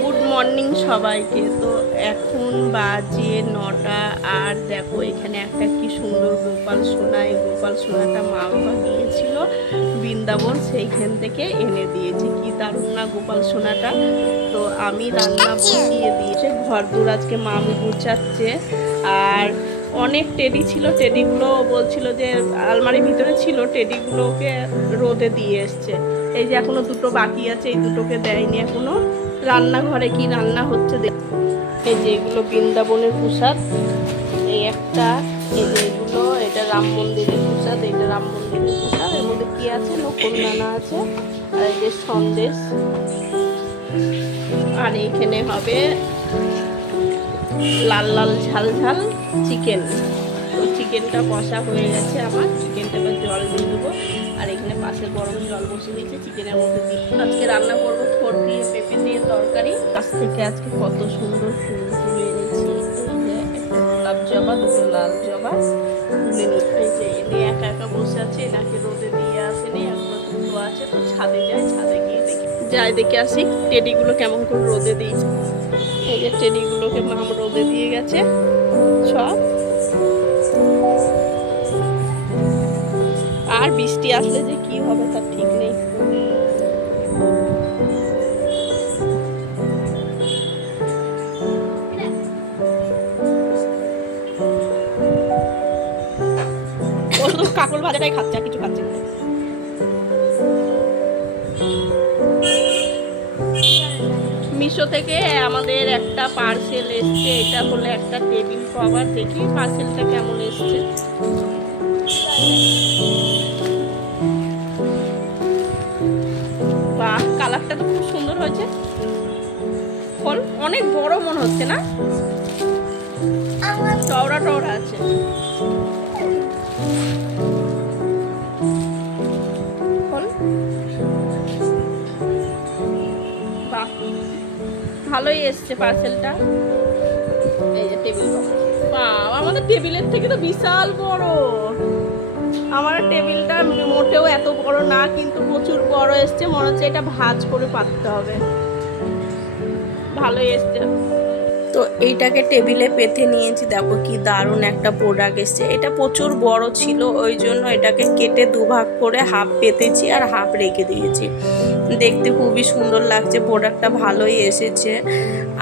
Good morning সবাইকে। তো এখন বাজে 9টা। আর দেখো এখানে একটা কি সুন্দর গোপাল সোনা, এই গোপাল সোনাটা মা বাবা গিয়েছিল বৃন্দাবন, সেইখান থেকে এনে দিয়েছে। কি দারুণ না গোপাল সোনাটা। তো আমি রান্না বসিয়ে দিয়েছে, ঘর দূর আজকে মামি গুছাচ্ছে। আর অনেক টেডি ছিল, টেডিগুলো বলছিল যে আলমারির ভিতরে ছিল, টেডিগুলোকে রোদে দিয়ে এসছে। এই যে এখনো দুটো বাকি আছে, এই দুটোকে দেয়নি এখনো। রান্নাঘরে কি রান্না হচ্ছে এই যে এগুলো বৃন্দাবনের প্রসাদ, এই একটা, এই যে এগুলো, এটা রাম মন্দিরের প্রসাদ, এটা রাম মন্দিরের প্রসাদ। এর মধ্যে কি আছে, নকুলদানা আছে, আর এই যে সন্দেশ। আর এইখানে হবে লাল লাল ঝাল ঝাল চিকেন। তো চিকেনটা কষা হয়ে গেছে আমার, চিকেনটা এবার জল দিয়ে দেবো। আর এখানে পাশে গরম জল বসে দিয়েছে, চিকেনের মধ্যে দিয়ে আজকে রান্না করবো থোড় দিয়ে পেঁপে দিয়ে তরকারি। গাছ থেকে আজকে কত সুন্দর ফুল তুলে এনেছি। এই যে একটা গোলাপ জবা, দুটো লাল জবা তুলে নিই। এই যে এনে একা একা বসে আছে, এনাকে রোদে দিয়ে আসেনি, এখনো দুটো আছে। তো ছাদে যায়, ছাদে গিয়ে দেখে আসি টেডিগুলো কেমন করে রোদে দিয়েছে। এই যে টেডিগুলোকে মাম রোদে দিয়ে গেছে সব। আর বৃষ্টি আসলে যে কি হবে তার ঠিক নেই। ও শুধু কাকল ভাজাটাই খাচ্ছে, আর কিছু খাচ্ছে না। মিশো থেকে আমাদের একটা পার্সেল এসছে, এটা হলো একটা টেবিল কভার। দেখি পার্সেলটা কেমন এসছে। বাহ, কালারটা তো খুব সুন্দর হয়েছে। ফল অনেক বড় মনে হচ্ছে না, চওড়া টওড়া আছে। ফল বাহ, ভালোই এসছে পার্সেলটা। এই যে টেবিল কভার, বাহ আমাদের টেবিলের থেকে তো বিশাল বড়। আমার টেবিলটা মোটেও এত বড় না, কিন্তু প্রচুর বড় এসছে। মনে হচ্ছে এটা ভাঁজ করে পাততে হবে। ভালোই এসছে। তো এইটাকে টেবিলে পেতে নিয়েছি। দেখো কি দারুণ একটা প্রোডাক্ট এসছে। এটা প্রচুর বড় ছিল, ওই জন্য এটাকে কেটে দুভাগ করে হাফ পেতেছি আর হাফ রেখে দিয়েছি। দেখতে খুবই সুন্দর লাগছে, প্রোডাক্টটা ভালোই এসেছে।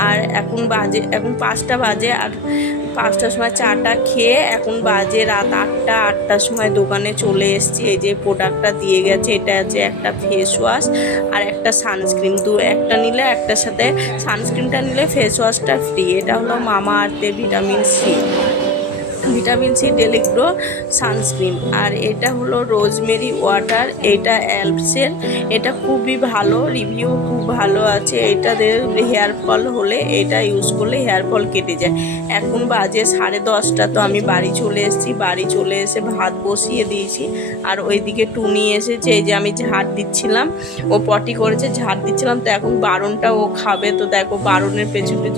আর এখন 5টা বাজে। আর 5টার সময় চাটা খেয়ে এখন বাজে রাত 8টা। 8টার সময় দোকানে চলে এসেছি। এই যে প্রোডাক্টটা দিয়ে গেছে, এটা আছে একটা ফেস ওয়াশ আর একটা সানস্ক্রিন। একটা নিলে একটার সাথে সানস্ক্রিনটা নিলে ফেস ওয়াশটা ফ্রি। এটা হলো মামা আর্থের vitamin C daily glow sunscreen. আর এটা হলো রোজমেরি ওয়াটার, এটা অ্যালপসের। এটা খুবই ভালো, রিভিউ খুব ভালো আছে। এটাতে হেয়ার ফল হলে এটা ইউজ করলে হেয়ার ফল কেটে যায়। এখন বাজে 10:30। তো আমি বাড়ি চলে এসেছি, বাড়ি চলে এসে ভাত বসিয়ে দিয়েছি। আর ওইদিকে টুনি এসেছে, এই যে আমি ঝাড় দিচ্ছিলাম, ও পটি করেছে, ঝাড় দিচ্ছিলাম। তো এখন বারণটা ও খাবে। তো দেখো বারণের পেছনে আমি